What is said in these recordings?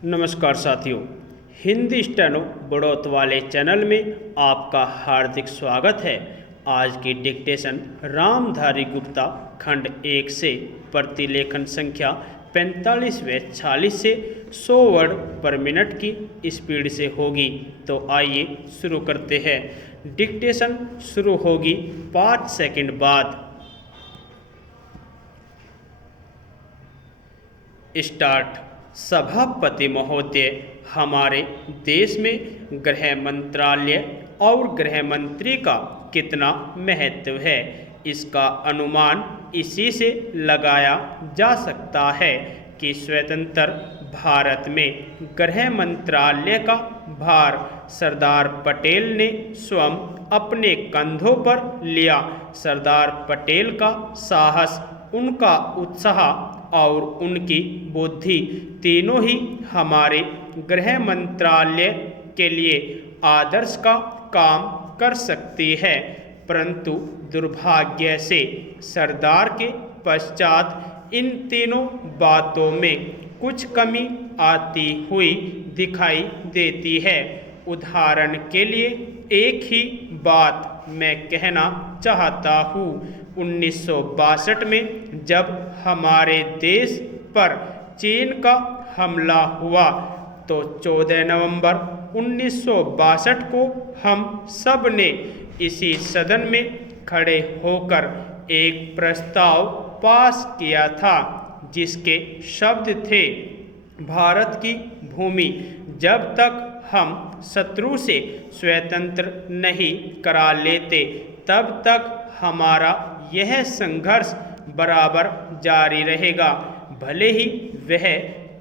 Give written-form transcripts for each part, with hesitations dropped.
नमस्कार साथियों, हिंदी स्टेनो बढ़ोत वाले चैनल में आपका हार्दिक स्वागत है। आज की डिक्टेशन रामधारी गुप्ता खंड 1 से प्रतिलेखन संख्या 45 व 46 से 100 वर्ड पर मिनट की स्पीड से होगी। तो आइए शुरू करते हैं। डिक्टेशन शुरू होगी 5 सेकंड बाद। स्टार्ट। सभापति महोदय, हमारे देश में गृह मंत्रालय और गृह मंत्री का कितना महत्व है, इसका अनुमान इसी से लगाया जा सकता है कि स्वतंत्र भारत में गृह मंत्रालय का भार सरदार पटेल ने स्वयं अपने कंधों पर लिया। सरदार पटेल का साहस, उनका उत्साह और उनकी बुद्धि तीनों ही हमारे गृह मंत्रालय के लिए आदर्श का काम कर सकती है, परंतु दुर्भाग्य से सरदार के पश्चात इन तीनों बातों में कुछ कमी आती हुई दिखाई देती है। उदाहरण के लिए एक ही बात मैं कहना चाहता हूँ। 1962 में जब हमारे देश पर चीन का हमला हुआ तो 14 नवंबर 1962 को हम सब ने इसी सदन में खड़े होकर एक प्रस्ताव पास किया था, जिसके शब्द थे, भारत की भूमि जब तक हम शत्रु से स्वतंत्र नहीं करा लेते तब तक हमारा यह संघर्ष बराबर जारी रहेगा, भले ही वह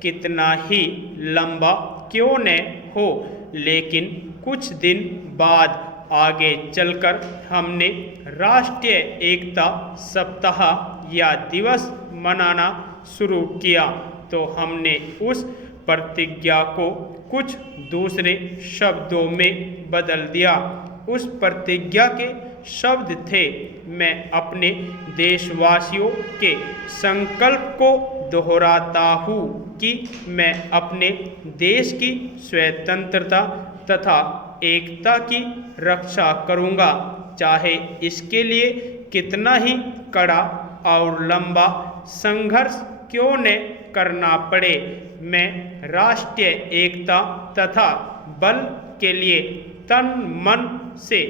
कितना ही लंबा क्यों न हो। लेकिन कुछ दिन बाद आगे चलकर हमने राष्ट्रीय एकता सप्ताह या दिवस मनाना शुरू किया, तो हमने उस प्रतिज्ञा को कुछ दूसरे शब्दों में बदल दिया। उस प्रतिज्ञा के शब्द थे, मैं अपने देशवासियों के संकल्प को दोहराता हूँ कि मैं अपने देश की स्वतंत्रता तथा एकता की रक्षा करूँगा, चाहे इसके लिए कितना ही कड़ा और लंबा संघर्ष क्यों न करना पड़े। मैं राष्ट्रीय एकता तथा बल के लिए तन मन से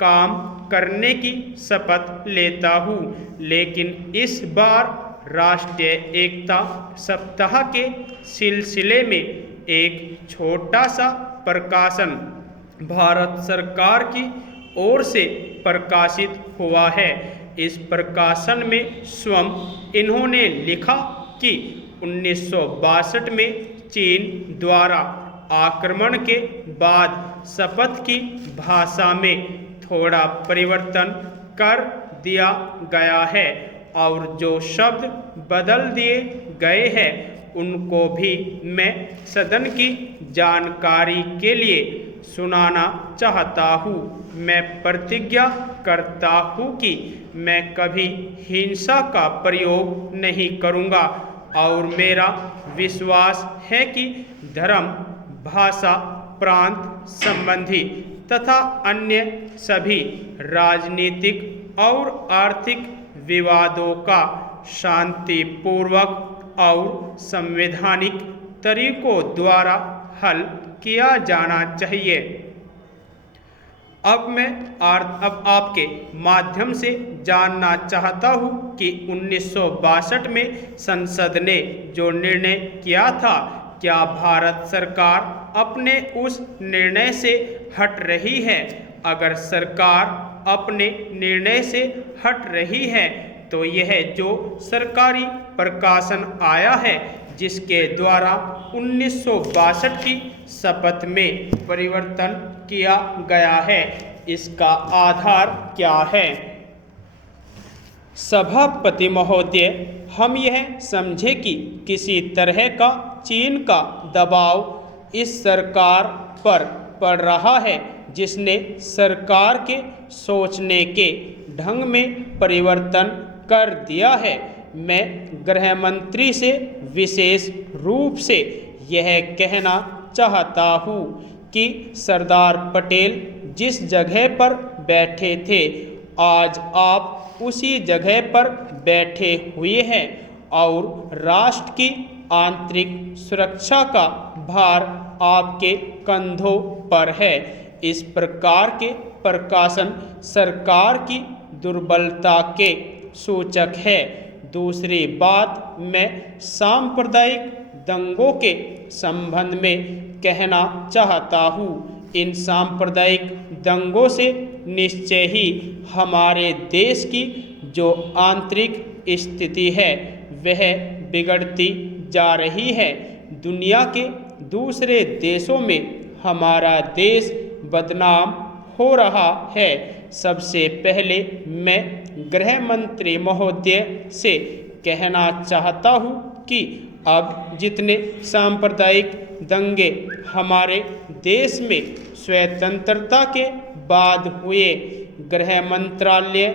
काम करने की शपथ लेता हूँ, लेकिन इस बार राष्ट्रीय एकता सप्ताह के सिलसिले में एक छोटा सा प्रकाशन भारत सरकार की ओर से प्रकाशित हुआ है। इस प्रकाशन में स्वयं इन्होंने लिखा कि 1962 में चीन द्वारा आक्रमण के बाद शपथ की भाषा में थोड़ा परिवर्तन कर दिया गया है और जो शब्द बदल दिए गए हैं उनको भी मैं सदन की जानकारी के लिए सुनाना चाहता हूँ। मैं प्रतिज्ञा करता हूँ कि मैं कभी हिंसा का प्रयोग नहीं करूँगा और मेरा विश्वास है कि धर्म, भाषा, प्रांत संबंधी तथा अन्य सभी राजनीतिक और आर्थिक विवादों का शांतिपूर्वक और संवैधानिक तरीकों द्वारा हल किया जाना चाहिए। अब आपके माध्यम से जानना चाहता हूँ कि 1962 में संसद ने जो निर्णय किया था, क्या भारत सरकार अपने उस निर्णय से हट रही है? अगर सरकार अपने निर्णय से हट रही है तो यह जो सरकारी प्रकाशन आया है, जिसके द्वारा 1962 की शपथ में परिवर्तन किया गया है, इसका आधार क्या है? सभापति महोदय, हम यह समझे कि किसी तरह का चीन का दबाव इस सरकार पर पड़ रहा है, जिसने सरकार के सोचने के ढंग में परिवर्तन कर दिया है। मैं गृह मंत्री से विशेष रूप से यह कहना चाहता हूँ कि सरदार पटेल जिस जगह पर बैठे थे, आज आप उसी जगह पर बैठे हुए हैं और राष्ट्र की आंतरिक सुरक्षा का भार आपके कंधों पर है। इस प्रकार के प्रकाशन सरकार की दुर्बलता के सूचक है। दूसरी बात मैं सांप्रदायिक दंगों के संबंध में कहना चाहता हूँ। इन सांप्रदायिक दंगों से निश्चय ही हमारे देश की जो आंतरिक स्थिति है वह बिगड़ती जा रही है। दुनिया के दूसरे देशों में हमारा देश बदनाम हो रहा है। सबसे पहले मैं गृह मंत्री महोदय से कहना चाहता हूँ कि अब जितने सांप्रदायिक दंगे हमारे देश में स्वतंत्रता के बाद हुए, गृह मंत्रालय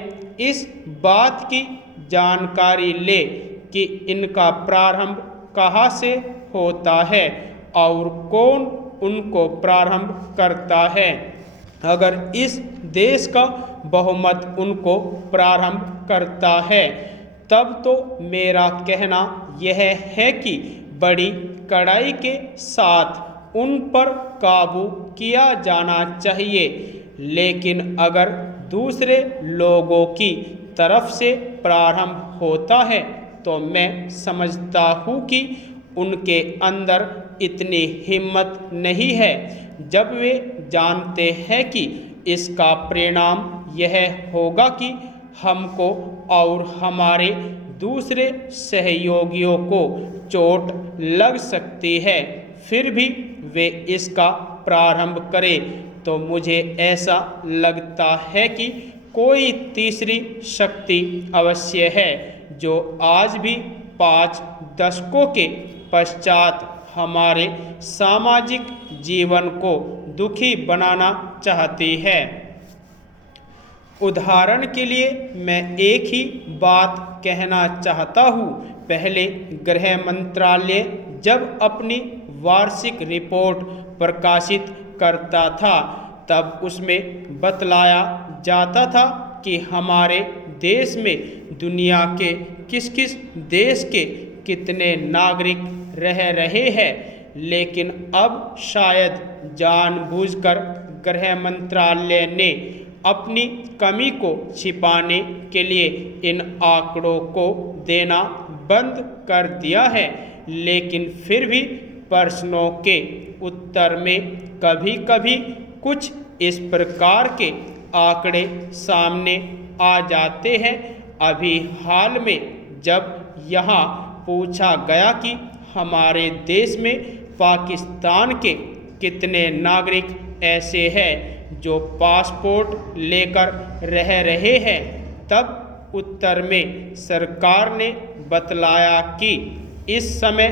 इस बात की जानकारी ले कि इनका प्रारंभ कहाँ से होता है और कौन उनको प्रारंभ करता है। अगर इस देश का बहुमत उनको प्रारंभ करता है, तब तो मेरा कहना यह है कि बड़ी कड़ाई के साथ उन पर काबू किया जाना चाहिए। लेकिन अगर दूसरे लोगों की तरफ से प्रारंभ होता है तो मैं समझता हूँ कि उनके अंदर इतनी हिम्मत नहीं है। जब वे जानते हैं कि इसका परिणाम यह होगा कि हमको और हमारे दूसरे सहयोगियों को चोट लग सकती है, फिर भी वे इसका प्रारंभ करें, तो मुझे ऐसा लगता है कि कोई तीसरी शक्ति अवश्य है जो आज भी 5 दशकों के पश्चात हमारे सामाजिक जीवन को दुखी बनाना चाहती है। उदाहरण के लिए मैं एक ही बात कहना चाहता हूँ। पहले गृह मंत्रालय जब अपनी वार्षिक रिपोर्ट प्रकाशित करता था तब उसमें बतलाया जाता था कि हमारे देश में दुनिया के किस किस देश के कितने नागरिक रह रहे हैं। लेकिन अब शायद जानबूझकर गृह मंत्रालय ने अपनी कमी को छिपाने के लिए इन आंकड़ों को देना बंद कर दिया है। लेकिन फिर भी प्रश्नों के उत्तर में कभी कभी कुछ इस प्रकार के आंकड़े सामने आ जाते हैं। अभी हाल में जब यहाँ पूछा गया कि हमारे देश में पाकिस्तान के कितने नागरिक ऐसे हैं जो पासपोर्ट लेकर रह रहे हैं, तब उत्तर में सरकार ने बतलाया कि इस समय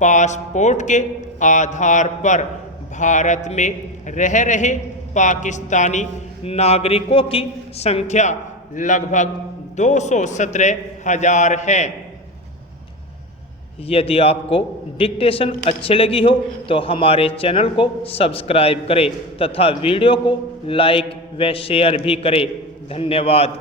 पासपोर्ट के आधार पर भारत में रह रहे पाकिस्तानी नागरिकों की संख्या लगभग 217,000 है। यदि आपको डिक्टेशन अच्छी लगी हो तो हमारे चैनल को सब्सक्राइब करें तथा वीडियो को लाइक व शेयर भी करें। धन्यवाद।